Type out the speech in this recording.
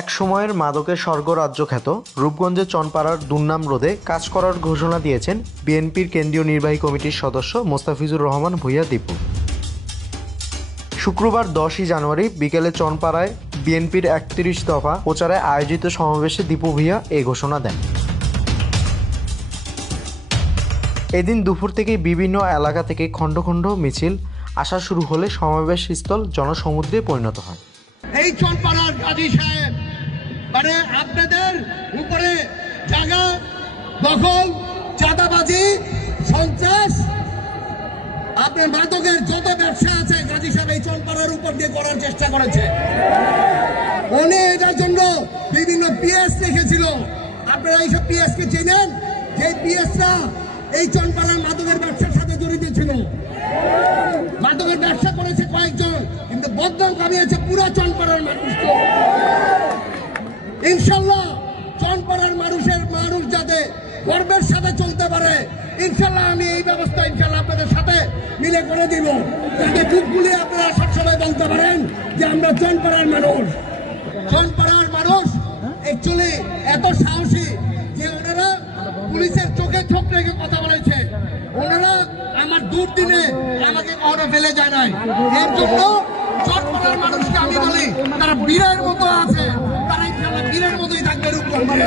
এক সময়ের মাদকের স্বর্গরাজ্য খ্যাত রূপগঞ্জের চনপাড়ার দুর্নাম রোধে কাজ করার ঘোষণা দিয়েছেন বিএনপির কেন্দ্রীয় নির্বাহী কমিটির সদস্য মোস্তাফিজুর রহমান ভূঁইয়া দীপু। শুক্রবার 10 জানুয়ারি বিকেলে চনপাড়ায় বিএনপির 31 দফা প্রচারে আয়োজিত সমাবেশে দীপু ভূঁইয়া এই ঘোষণা দেন। এদিন দুপুর থেকেই বিভিন্ন এলাকা থেকে খণ্ড খণ্ড মিছিল আসা শুরু হলে সমাবেশ স্থল জনসমুদ্রে পরিণত হয়। এই চনপাড়ার কাজী সাহেব মানে আপনাদের উপরে জায়গা দখল, চাঁদাবাজি, সন্ত্রাস, আপনার মাদকের যত ব্যবসা আছে কাজী সাহেব এই চনপাড়ার উপর দিয়ে করার চেষ্টা করেছে। উনি এটার জন্য বিভিন্ন পিএস লিখেছিল। আপনারা এইসব পিএস কে চেনেন? যে পিএসরা এই চনপাড়ার মাদকের ব্যবসার সাথে জড়িত ছিল। মাদকের ব্যবসা করেছে কয়েকজন, কিন্তু বদনাম কামিয়েছে পুরো চনপাড়ার মানুষকে। ইনশাল্লাহ চনপাড়ার মানুষ যাতে গর্বের সাথে চলতে পারে, ইনশাল্লাহ আমি এই ব্যবস্থা ইনশাল্লাহ আপনাদের সাথে মিলে করে দিব, যাতে বুক বুলিয়ে আপনারা সবসময় বলতে পারেন যে আমরা চনপাড়ার মানুষ। চনপাড়ার মানুষ অ্যাকচুয়ালি এত সাহসী যে ওনারা পুলিশের চোখে চোখ রেখে কথা বলেছে। ওনারা আমার দুর্দিনে আমাকে কখনো ফেলে যায় নাই। এর জন্য চনপাড়ার মানুষকে আমি বলি তারা বীরের মতো আছে, তারা ইনশাআল্লাহ বীরের মতোই থাকবে রূপগঞ্জে।